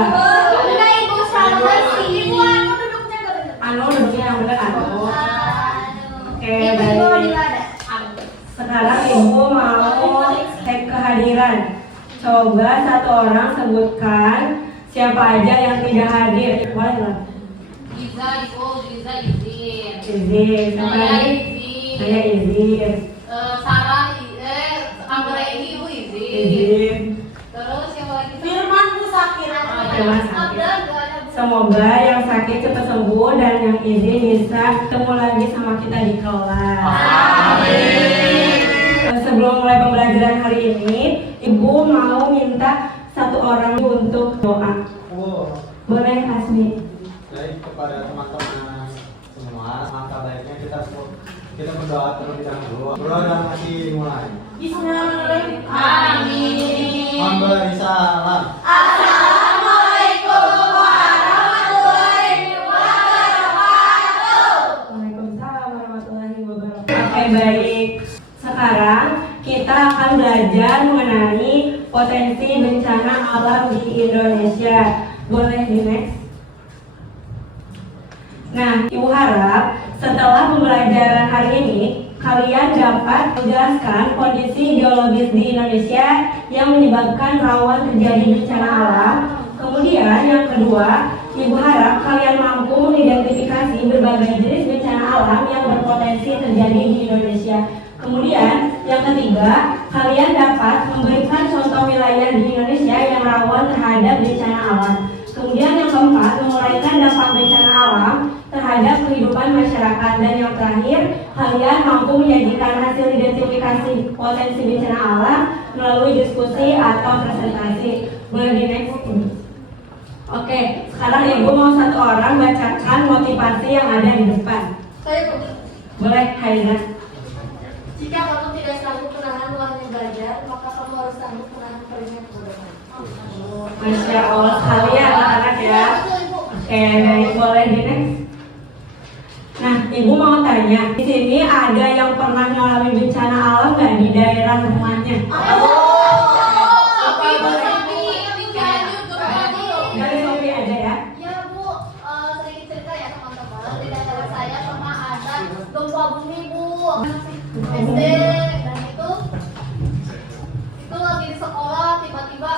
Enggak Ibu, salah sih. Ibu duduknya enggak benar. Duduknya yang benar Oke, baik. Sekarang Ibu mau cek kehadiran. Coba satu orang sebutkan siapa aja yang tidak hadir. Boleh nggak? Giza, Ibu, Giza izin. Izin. Siapa lagi? Saya izin. Sarah, Anggra ini Ibu izin. Izin. Terus siapa lagi? Firman Bu sakit. Firman sakit. Semoga yang sakit cepat sembuh dan yang izin bisa ketemu lagi sama kita di kelas. Amin. Sebelum mulai pembelajaran hari ini, Ibu mau minta satu orang untuk doa. Boleh Asmi? Baik, kepada teman-teman semua, maka baiknya kita berdoa terlebih dahulu. Berdoa dan masih dimulai. Bismillahirrahmanirrahim. Amin. Memberi salam. Assalamualaikum warahmatullahi wabarakatuh. Waalaikumsalam warahmatullahi wabarakatuh. Oke, baik. Sekarang kita akan belajar mengenai potensi bencana alam di Indonesia. Boleh di next? Nah, Ibu harap setelah pembelajaran hari ini kalian dapat menjelaskan kondisi geologis di Indonesia yang menyebabkan rawan terjadi bencana alam. Kemudian yang kedua, Ibu harap kalian mampu mengidentifikasi berbagai jenis bencana alam yang berpotensi terjadi di Indonesia. Kemudian yang ketiga, kalian dapat memberikan contoh wilayah di Indonesia yang rawan terhadap bencana alam. Kemudian yang keempat, menguraikan dampak bencana alam terhadap kehidupan masyarakat. Dan yang terakhir, kalian mampu menyajikan hasil identifikasi potensi bencana alam melalui diskusi atau presentasi. Boleh di next? Oke, sekarang Ibu mau satu orang bacakan motivasi yang ada di depan. Saya Bu. Boleh, Haira? Jika kamu tidak sanggup menahan ulahnya belajar, maka kamu harus sanggup menahan perihnya kebodohan. Masya Allah, kalian anak-anak ya. Oke, baik, boleh di next. Nah, Ibu mau tanya, di sini ada yang pernah mengalami bencana alam nggak di daerah rumahnya? Dari Sofi aja ya. Ya Bu, sedikit cerita ya teman-teman. Di daerah saya pernah ada gempa bumi Bu. SD dan itu lagi di sekolah tiba-tiba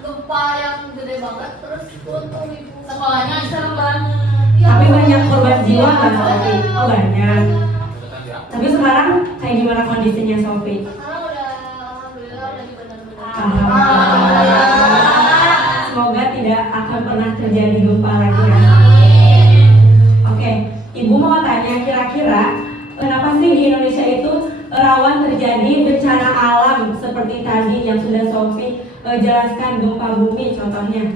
gempa yang gede banget terus runtuh Ibu. Sekolahnya serem banget. Ya, Tapi Bu. banyak korban jiwa nggak Sofi? Banyak. Oh banyak. Tapi sekarang kayak gimana kondisinya Sofi? Sekarang udah alhamdulillah udah dibener-bener. Alhamdulillah. Semoga tidak akan pernah terjadi gempa lagi ya. Oke, Ibu mau tanya kira-kira kenapa sih di Indonesia itu rawan terjadi bencana alam seperti tadi yang sudah Sofi jelaskan, gempa bumi contohnya?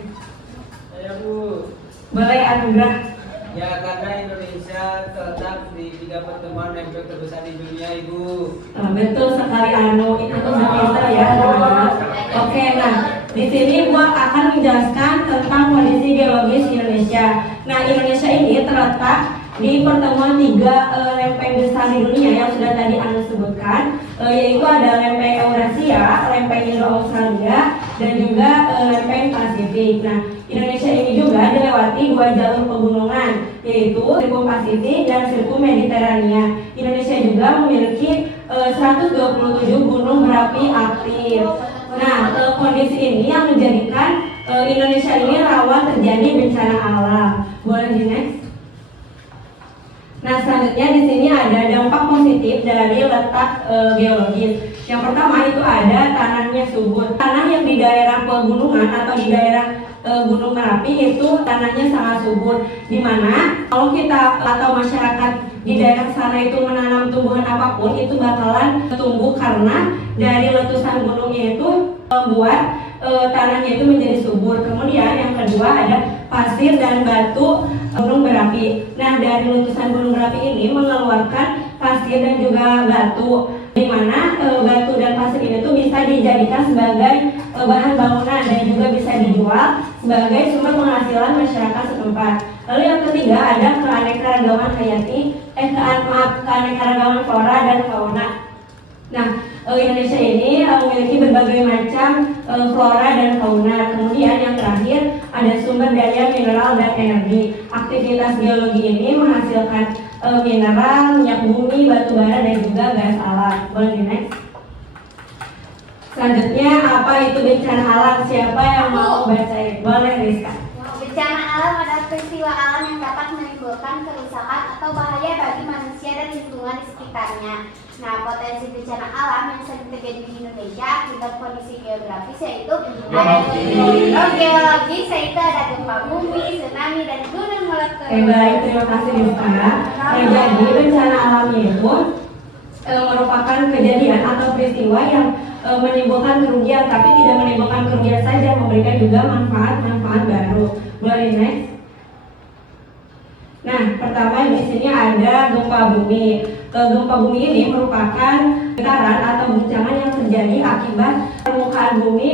Ya Bu, Boleh Anugrah? ya karena Indonesia terletak di 3 pertemuan network terbesar di dunia Ibu. Betul sekali Anu, itu pintar ya. Oke, nah di sini gua akan menjelaskan tentang kondisi geologis Indonesia. Nah, Indonesia ini terletak di pertemuan 3 lempeng besar di dunia yang sudah tadi Anu sebutkan, yaitu ada lempeng Eurasia, lempeng Indo-Australia, dan juga lempeng Pasifik. Nah, Indonesia ini juga dilewati 2 jalur pegunungan, yaitu sirkum Pasifik dan sirkum Mediterania. Indonesia juga memiliki 127 gunung berapi aktif. Nah, kondisi ini yang menjadikan Indonesia ini rawan terjadi bencana alam. Boleh di next? Nah, selanjutnya di sini ada dampak positif dari letak geologis. Yang pertama itu ada tanahnya subur. Tanah yang di daerah pegunungan atau di daerah Gunung Merapi itu tanahnya sangat subur. Dimana kalau kita atau masyarakat di daerah sana itu menanam tumbuhan apapun itu bakalan tumbuh karena dari letusan gunungnya itu membuat tanahnya itu menjadi subur. Kemudian yang kedua ada pasir dan batu gunung berapi. Nah, dari letusan gunung berapi ini mengeluarkan pasir dan juga batu, di mana batu dan pasir ini tuh bisa dijadikan sebagai bahan bangunan dan juga bisa dijual sebagai sumber penghasilan masyarakat setempat. Lalu yang ketiga ada keanekaragaman hayati, keanekaragaman flora dan fauna. Nah, Indonesia ini memiliki berbagai macam flora dan fauna. Kemudian yang terakhir ada sumber daya mineral dan energi. Aktivitas geologi ini menghasilkan mineral, minyak bumi, batu bara dan juga gas alam. Boleh di next. Selanjutnya apa itu bencana alam? Siapa yang mau bacain? Boleh Rizka. Bencana alam adalah peristiwa alam yang dapat menimbulkan kerusakan atau bahaya bagi manusia dan lingkungan di sekitarnya. Nah, potensi bencana alam yang sering terjadi di Indonesia akibat kondisi geografis yaitu ada geologis, yaitu ada gempa bumi, tsunami, dan gunung meletus. Baik, terima kasih Rizka. Jadi bencana alam itu merupakan kejadian atau peristiwa yang menimbulkan kerugian, tapi tidak menimbulkan kerugian saja, memberikan juga manfaat baru. Boleh next. Nah, pertama di sini ada gempa bumi. Gempa bumi ini merupakan getaran atau guncangan yang terjadi akibat permukaan bumi,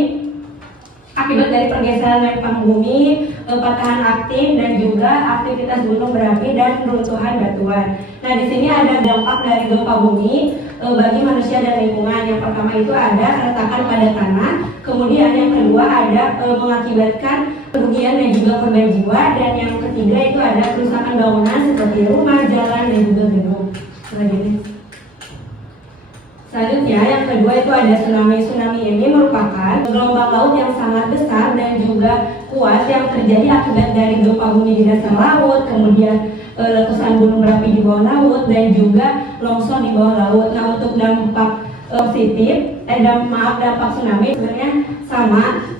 akibat dari pergeseran lempeng bumi, patahan aktif, dan juga aktivitas gunung berapi dan runtuhan batuan. Nah, di sini ada dampak dari gempa bumi bagi manusia dan lingkungan. Yang pertama itu ada retakan pada tanah, kemudian yang kedua ada mengakibatkan kerugian dan juga korban jiwa, dan yang ketiga itu ada kerusakan bangunan seperti rumah, jalan, dan juga gedung. Selanjutnya yang kedua itu ada tsunami. Tsunami ini merupakan gelombang laut yang sangat besar dan juga kuat yang terjadi akibat dari gempa bumi di dasar laut, kemudian letusan gunung berapi di bawah laut, dan juga longsor di bawah laut. Nah, untuk dampak positif, dampak tsunami sebenarnya sama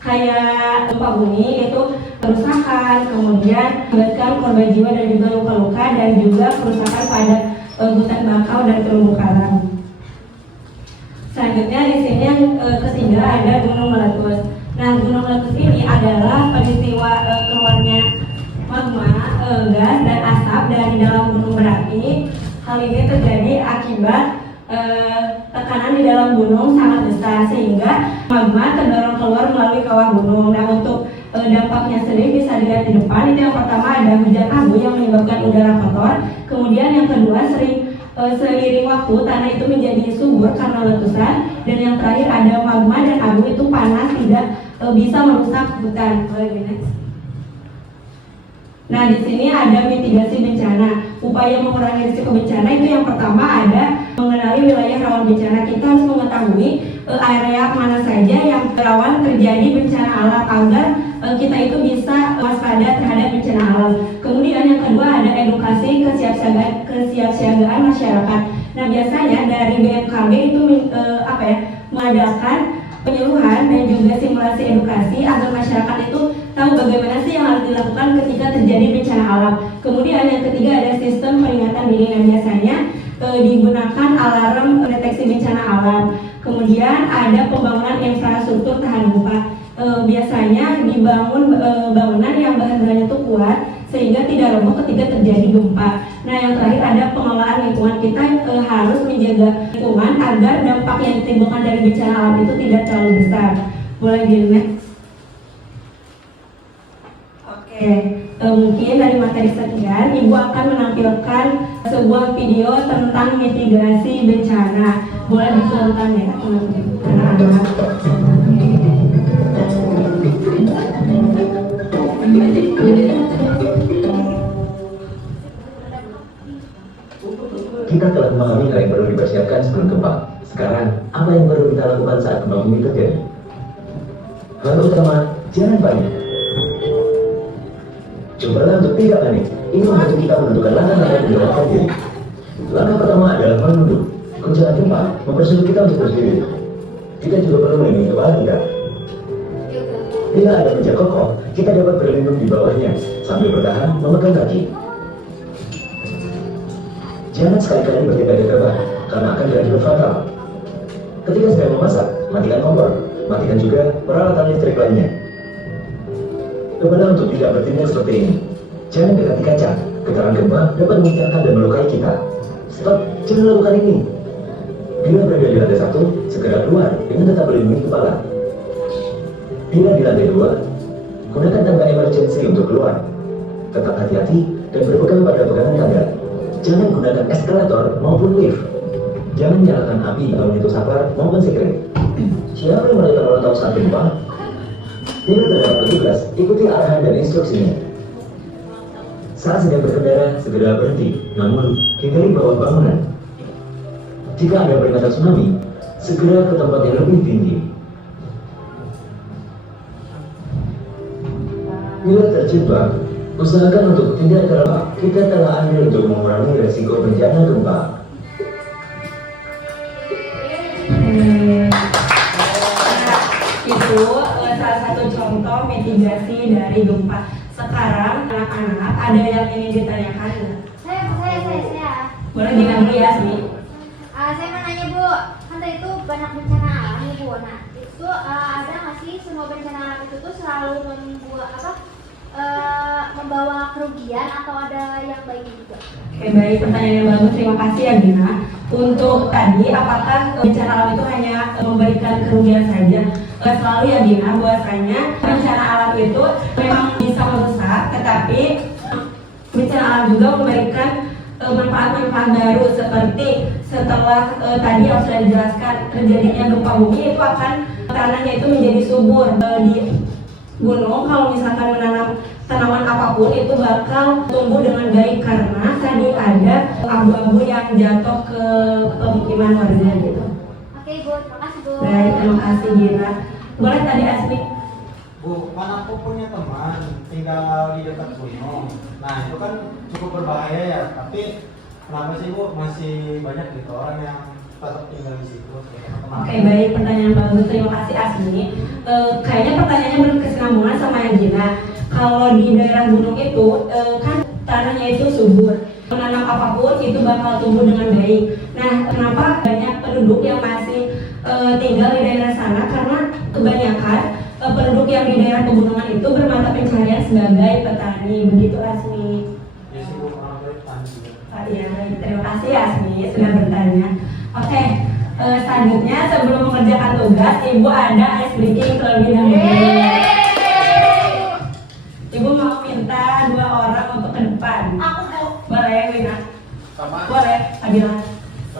kayak gempa bumi, itu kerusakan, kemudian menyebabkan korban jiwa dan juga luka-luka, dan juga kerusakan pada hutan bakau dan terumbu karang. Selanjutnya di sini yang ketiga ada gunung meletus. Nah, gunung meletus ini adalah peristiwa keluarnya magma, gas dan asap dari dalam gunung berapi. Hal ini terjadi akibat tekanan di dalam gunung sangat besar sehingga magma terdorong keluar melalui kawah gunung. Nah, untuk dampaknya sendiri bisa dilihat di depan. Itu yang pertama ada hujan abu yang menyebabkan udara kotor. Kemudian yang kedua seiring waktu tanah itu menjadi subur karena letusan. Dan yang terakhir ada magma dan abu itu panas tidak bisa merusak hutan. Nah, di sini ada mitigasi bencana. Upaya mengurangi risiko bencana itu yang pertama ada mengenali wilayah rawan bencana. Kita harus mengetahui area mana saja yang rawan terjadi bencana alam agar kita itu bisa waspada terhadap bencana alam. Kemudian yang kedua ada edukasi kesiapsiagaan masyarakat. Nah, biasanya dari BMKG itu mengadakan penyuluhan dan juga simulasi edukasi agar masyarakat itu tahu bagaimana sih yang harus dilakukan ketika terjadi bencana alam. Kemudian yang ketiga ada sistem peringatan dini. Nah, biasanya digunakan alarm deteksi bencana alam. Kemudian ada pembangunan infrastruktur tahan gempa. Biasanya dibangun bangunan yang bahan-bahannya itu kuat sehingga tidak roboh ketika terjadi gempa. Nah, yang terakhir ada pengelolaan lingkungan. Kita harus menjaga lingkungan agar dampak yang ditimbulkan dari bencana alam itu tidak terlalu besar. Boleh di next. Oke, mungkin dari materi sekian Ibu akan menampilkan sebuah video tentang mitigasi bencana. Boleh ditonton ya teman-teman. Kita telah memahami hal yang perlu dipersiapkan sebelum gempa. Sekarang, apa yang perlu kita lakukan saat gempa bumi terjadi? Hal utama, jangan panik. Cobalah untuk tidak panik. Ini membantu kita menentukan langkah-langkah yang menyelamatkan diri. Langkah pertama adalah menunduk. Guncangan gempa mempersulit kita untuk berdiri. Kita juga perlu melindungi kepala kita. Bila ada meja kokoh, kita dapat berlindung di bawahnya sambil bertahan memegang kaki. Jangan sekali-kali bertiga-tiga terbang, karena akan berakibat fatal. Ketika sedang memasak, matikan kompor, matikan juga peralatan listrik lainnya. Cobalah untuk tidak bertindak seperti ini. Jangan dekati kaca, getaran gempa dapat memecahkan dan melukai kita. Stop, jangan lakukan ini. Bila berada di lantai 1, segera keluar dengan tetap melindungi kepala. Bila di lantai 2, gunakan tangga emergency untuk keluar. Tetap hati-hati dan berpegang pada pegangan tangga. Jangan gunakan eskalator maupun lift. Jangan nyalakan api kalau itu saklar maupun sekret. Siapa yang menekan molotov saat gempa? Bila terdapat petugas, ikuti arahan dan instruksinya. Saat sedang berkendara, segera berhenti, namun hindari bawah bangunan. Jika ada peringatan tsunami, segera ke tempat yang lebih tinggi. Bila terjebak, usahakan untuk tidak terlelap. Kita telah ambil untuk mengurangi resiko bencana gempa. Itu salah satu contoh mitigasi dari gempa. Sekarang anak-anak ada yang ingin ditanyakan nggak? Saya. Boleh dulu ya sih. Saya mau nanya Bu, kan tadi itu banyak bencana alam nih Bu. Nah, itu ada nggak sih semua bencana alam itu tuh selalu membawa kerugian atau ada yang baik juga? Oke, baik, pertanyaan yang bagus, terima kasih ya Gina. Untuk tadi, apakah bencana alam itu hanya memberikan kerugian saja? Selalu ya Gina, bahwasanya bencana alam itu memang bisa merusak, tetapi bencana alam juga memberikan manfaat-manfaat baru, seperti setelah tadi yang sudah dijelaskan terjadinya gempa bumi, itu akan tanahnya itu menjadi subur. Di gunung kalau misalkan menanam tanaman apapun itu bakal tumbuh dengan baik karena tadi ada abu-abu yang jatuh ke pemukiman warga gitu. Oke Bu, terima kasih Bu. Baik, terima kasih Gina. Boleh tadi Asmi? Bu, kan aku punya teman tinggal di dekat gunung. Nah itu kan cukup berbahaya ya. Tapi kenapa sih Bu masih banyak gitu orang yang tetap tinggal di situ? Oke, baik, pertanyaan bagus, terima kasih Asmi. Kayaknya pertanyaannya berkesinambungan sama yang Gina. Kalau di daerah gunung itu kan tanahnya itu subur, menanam apapun itu bakal tumbuh dengan baik. Nah, kenapa banyak penduduk yang masih tinggal di daerah sana? Karena kebanyakan penduduk yang di daerah pegunungan itu bermata pencaharian sebagai petani. Begitu Asmi. Ya sih Bu, orang bertani juga. Iya, terima kasih Asmi sudah bertanya. Oke, selanjutnya sebelum mengerjakan tugas, Ibu ada ice breaking terlebih dahulu. Ibu mau minta 2 orang untuk ke depan. Aku Bu. Boleh, Wina? Sama Boleh, Fadila.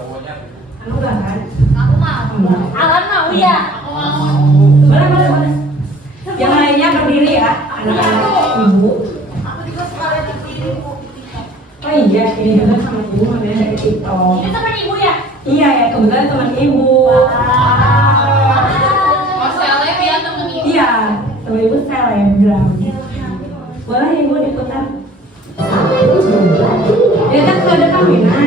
cowoknya. Anu enggak kan? Aku mau. Alan mau ya? Aku mau. Boleh. Yang lainnya berdiri ya, anak-anak Ibu. Aku juga sekalian berdiri Bu. Oh iya, ini juga sama Ibu, namanya dari TikTok. Ini teman Ibu ya? Iya ya, kebetulan teman Ibu. Mas Seleb ya teman Ibu. Iya, teman Ibu selebgram. Boleh Ibu diputar? Ya kan sudah dekat Wina.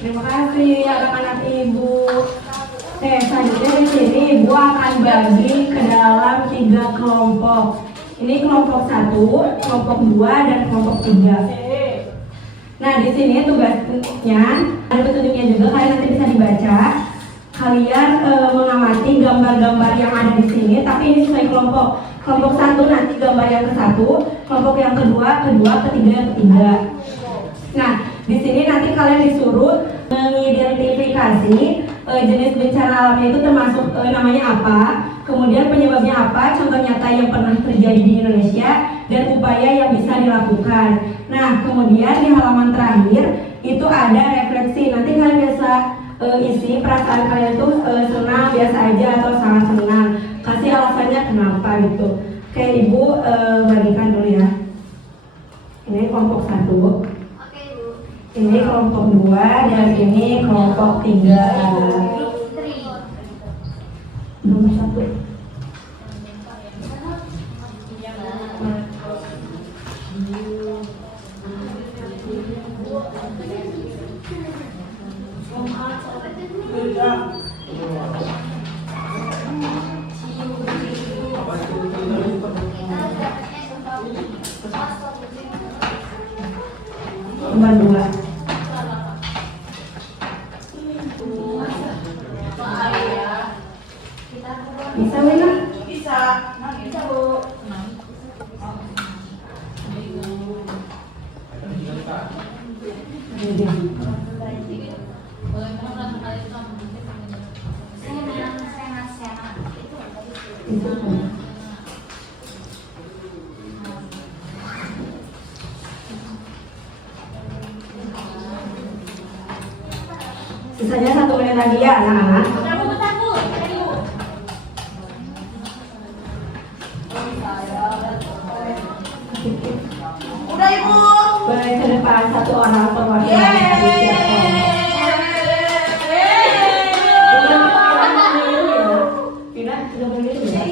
Terima kasih anak-anak Ibu. Selanjutnya di sini Ibu akan bagi ke dalam 3 kelompok. Ini kelompok 1, kelompok 2, dan kelompok 3. Nah, di sini tugasnya ada petunjuknya juga, kalian nanti bisa dibaca. Kalian mengamati gambar-gambar yang ada di sini, tapi ini sesuai kelompok. Kelompok 1 nanti gambar yang ke-1, kelompok yang kedua, ketiga, yang ketiga. Nah, di sini nanti kalian disuruh mengidentifikasi jenis bencana alamnya itu termasuk namanya apa, kemudian penyebabnya apa, contoh nyata yang pernah terjadi di Indonesia, dan upaya yang bisa dilakukan. Nah, kemudian di halaman terakhir itu ada refleksi. Nanti kalian bisa isi perasaan kalian tuh senang, biasa aja, atau sangat senang. kenapa gitu. Oke, Ibu bagikan dulu ya. Ini kelompok 1, Oke, Bu. ini kelompok 2, dan ini kelompok 3. Tri. Nomor 1. Nomor 2. Bisa Wina? Bisa, Bu. Sisanya 1 menit lagi ya anak-anak. Udah, Ibu. Boleh ke depan 1 orang perwakilan dari tiap kelompok. Vina, sudah berdiri ya?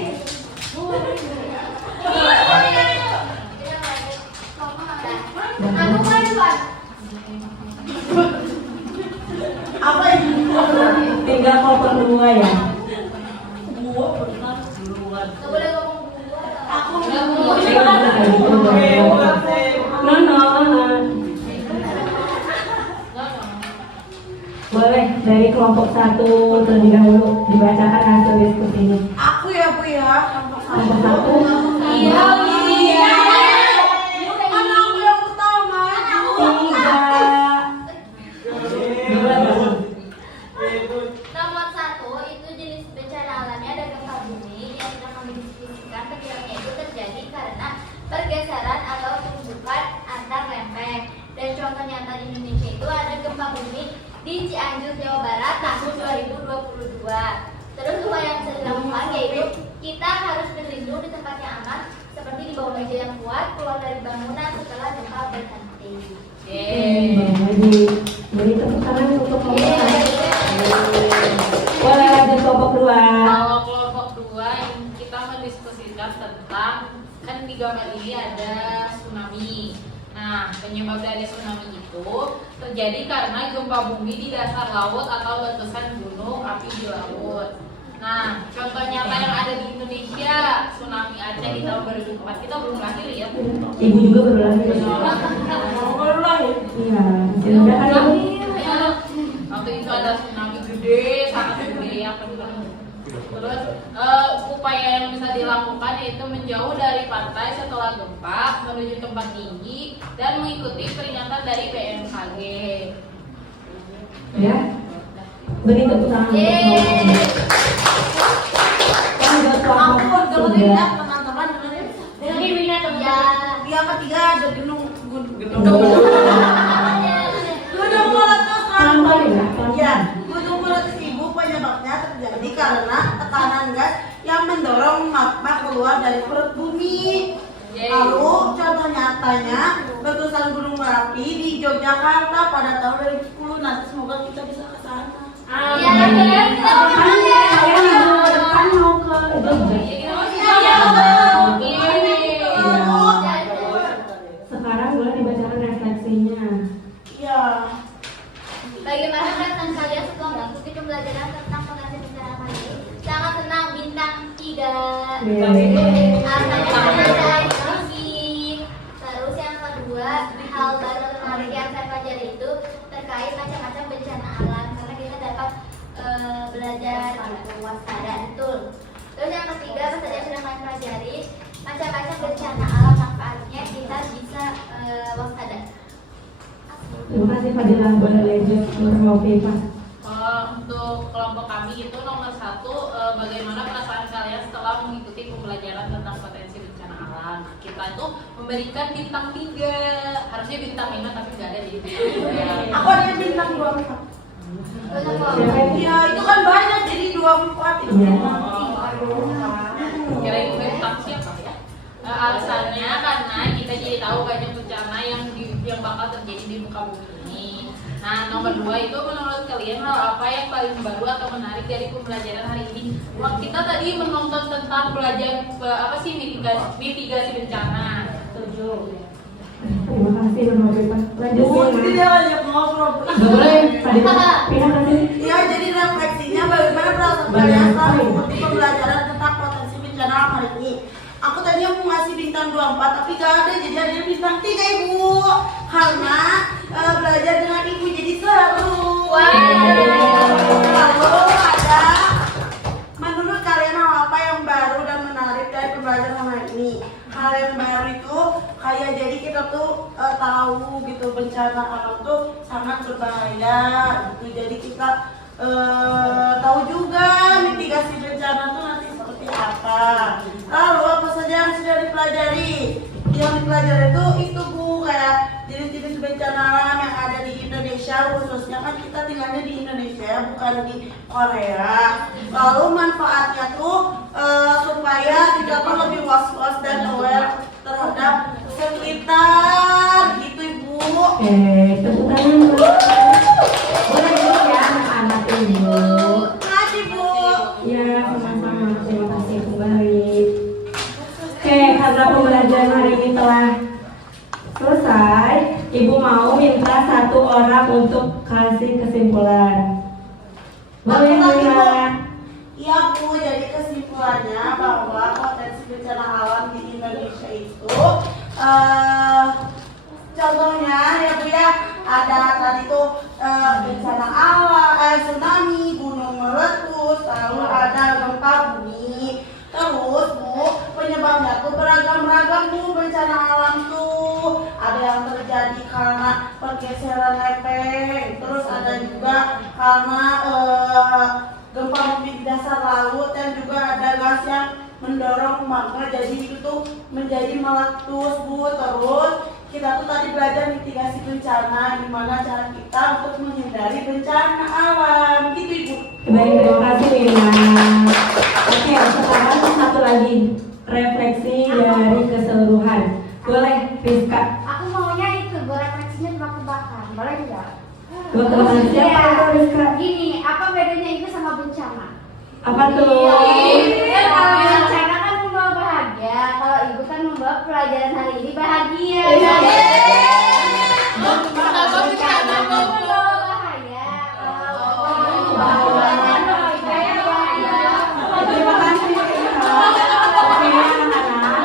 Aku kan depan. Apa ini? Tinggal kelompok 2 ya. Nggak boleh ngomong dua. Aku No. Boleh dari kelompok 1 terlebih dahulu dibacakan hasil diskusinya. Aku ya, Bu ya. Kelompok 1. Iya. Kan aku yang pertama. 3. Nomor 1 itu jenis bencana alamnya ada gempa bumi yang sedang kami diskusikan. Kegiatannya itu terjadi karena pergeseran atau tumbukan antar lempeng. Dan contoh nyata di Indonesia itu ada gempa bumi di Cianjur, Jawa Barat tahun 2022. Terus upaya yang bisa dilakukan yaitu kita harus berlindung di tempat yang aman seperti di bawah meja yang kuat, keluar dari bangunan setelah gempa berhenti. Beri tepuk tangan untuk kelompok 1. Boleh lanjut kelompok 2. Kalau kelompok 2 yang kita mendiskusikan tentang kan di gambar ini ada tsunami. Nah, penyebab dari tsunami itu terjadi karena gempa bumi di dasar laut atau letusan gunung api di laut. Nah, contoh nyata yang ada di Indonesia, tsunami Aceh di tahun 2004, kita belum lahir ya. Ibu juga baru lahir. Baru lahir. Iya, masih muda kan Ibu? Waktu itu ada tsunami gede, sangat gede ya benar. Terus upaya yang bisa dilakukan yaitu menjauh dari pantai setelah gempa, menuju tempat tinggi dan mengikuti peringatan dari BMKG. Ya. Beri tepuk tangan untuk kelompok 2. Lanjut kelompok dengerin ya 3. teman-teman, dengerin. Dengerin Wina teman. Yang ketiga ada gunung Gunung. gunung meletus kan? Pelan-pelan ya, Ya, pelan-pelan. gunung meletus ibu penyebabnya terjadi karena tekanan gas yang mendorong magma keluar dari perut bumi. Lalu contoh nyatanya letusan Gunung Merapi di Yogyakarta pada tahun 2010. Nanti semoga kita bisa ke sana. Iya, benar. Saya minggu depan mau ke Jogja. Sekarang boleh dibacakan refleksinya. Iya. Bagaimana perasaan kalian setelah mengikuti pembelajaran tentang potensi bencana alam ini? Sangat senang, bintang 3. Alasannya ada diskusi. Terus yang kedua, hal baru atau menarik yang saya pelajari itu terkait macam-macam bencana alam karena kita dapat belajar gitu, waspada, betul. Terus yang ketiga, pas saya sudah main pelajari macam-macam bencana alam manfaatnya kita bisa waspada. Terima kasih Fadilah, boleh lanjut mewakili Pak. Untuk kelompok kami itu nomor 1, bagaimana perasaan kalian setelah mengikuti pembelajaran tentang potensi bencana alam. Kita itu memberikan bintang 3, harusnya bintang 5 tapi nggak ada di situ. Aku ada bintang 24. Siapa itu? Ya itu kan banyak jadi 24 itu. Iya. kira-kira tentang siapa ya? Alasannya karena kita jadi tahu banyak bencana yang bakal terjadi di muka bumi ini. Nah, nomor 2 itu menurut kalian hal apa yang paling baru atau menarik dari pembelajaran hari ini? Kita tadi menonton tentang belajar mitigasi bencana. Setuju. Terima kasih Mama Bepa. Lanjut Jadi dia banyak ngobrol. boleh tadi pindah kasih. Ya, jadi refleksinya bagaimana perasaan kalian setelah mengikuti pembelajaran tentang potensi bencana alam hari ini. Aku tadinya mau ngasih bintang 24 tapi gak ada, jadi ada bintang 3 Ibu. Karena belajar dengan Ibu jadi seru. Lalu ada, menurut kalian hal apa yang baru dan menarik dari pembelajaran hari ini? Hal yang baru itu kayak jadi kita tuh tahu gitu bencana alam tuh sangat berbahaya gitu. Jadi kita tahu juga mitigasi bencana tuh nanti seperti apa. Lalu apa saja yang sudah dipelajari? Yang dipelajari itu Bu, kayak jenis-jenis bencana alam yang ada di Indonesia, khususnya kan kita tinggalnya di Indonesia bukan di Korea. Lalu manfaatnya tuh supaya kita tuh lebih was-was dan aware terhadap sekitar gitu Ibu. Tepuk tangan. Boleh dulu ya anak-anak Ibu. Makasih Bu. Ya, sama-sama. Terima kasih kembali. Oke, karena pembelajaran hari ini telah selesai, Ibu mau minta satu orang untuk kasih kesimpulan. Boleh ya? Iya Bu, jadi kesimpulannya bahwa potensi bencana alam di Indonesia itu contohnya ya Bu ya, ada tadi tuh bencana alam, tsunami, gunung meletus, lalu ada gempa bumi. Terus Bu, penyebabnya tuh beragam-ragam Bu bencana alam tuh. Ada yang terjadi karena pergeseran lepeng, terus ada juga karena gempa bumi di dasar laut, dan juga ada gas yang mendorong magma, jadi itu tuh menjadi meletus Bu. Terus kita tuh tadi belajar mitigasi bencana, gimana cara kita untuk menghindari bencana alam gitu Ibu. Baik, terima kasih Mirna. Oke, sekarang satu lagi refleksi dari keseluruhan. Boleh, Rizka. Aku maunya itu refleksinya tebak-tebakan, boleh nggak? Tebak-tebakan siapa Iya. atau Rizka? Gini, apa bedanya itu sama bencana? Apa tuh? Kalau bencana kan membawa bahagia, kalau ibu kan membawa pelajaran hari ini bahagia. Kenapa bencana mau Membawa bahaya. Kalau Terima kasih. Oke, anak-anak.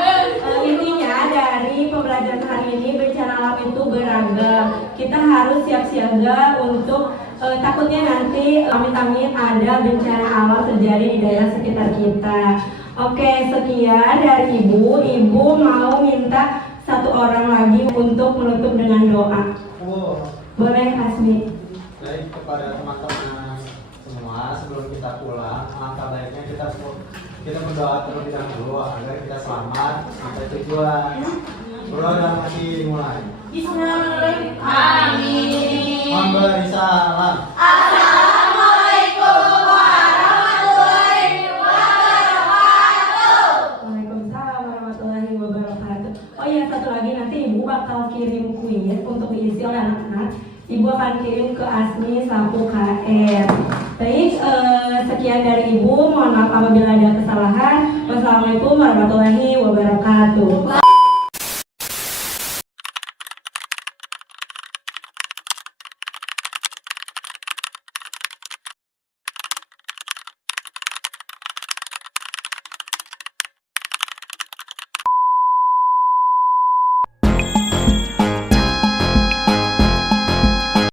Intinya dari pembelajaran hari ini bencana alam itu beragam. Kita harus siap siaga untuk takutnya nanti amit-amit ada bencana alam terjadi di daerah sekitar kita. Oke, sekian dari Ibu. Ibu mau minta satu orang lagi untuk menutup dengan doa. Boleh, Asmi? Baik, kepada teman-teman semua, sebelum kita pulang, alangkah baiknya kita berdoa terlebih dahulu agar kita selamat sampai tujuan. Berdoa dan masih dimulai. Bismillahirrahmanirrahim. Amin. Mohon beri salam. Assalamualaikum warahmatullahi wabarakatuh. Waalaikumsalam warahmatullahi wabarakatuh. Oh iya, satu lagi, nanti Ibu bakal kirim kuis untuk diisi oleh anak-anak. Ibu akan kirim ke Asmi Sapu KR. Baik, sekian dari Ibu. Mohon maaf apabila ada kesalahan. Wassalamualaikum warahmatullahi wabarakatuh.